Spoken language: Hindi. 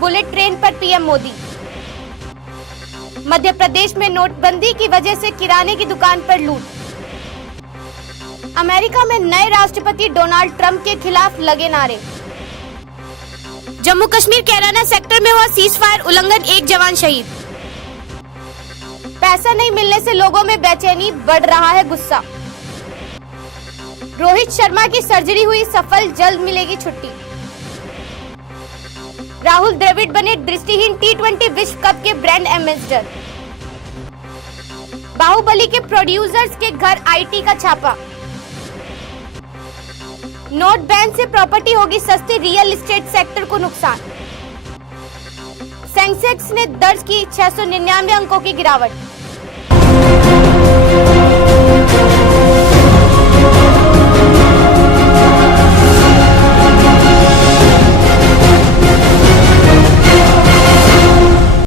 बुलेट ट्रेन पर पीएम मोदी। मध्य प्रदेश में नोटबंदी की वजह से किराने की दुकान पर लूट। अमेरिका में नए राष्ट्रपति डोनाल्ड ट्रंप के खिलाफ लगे नारे। जम्मू कश्मीर कैराना सेक्टर में हुआ सीजफायर उल्लंघन, 1 जवान शहीद। पैसा नहीं मिलने से लोगों में बेचैनी, बढ़ रहा है गुस्सा। रोहित शर्मा की सर्जरी हुई सफल, जल्द मिलेगी छुट्टी। राहुल द्रविड़ बने दृष्टिहीन T20 विश्व कप के ब्रांड एम्बेसडर। बाहुबली के प्रोड्यूसर्स के घर IT का छापा। नोट बैन से प्रॉपर्टी होगी सस्ती, रियल एस्टेट सेक्टर को नुकसान। सेंसेक्स ने दर्ज की 699 अंकों की गिरावट।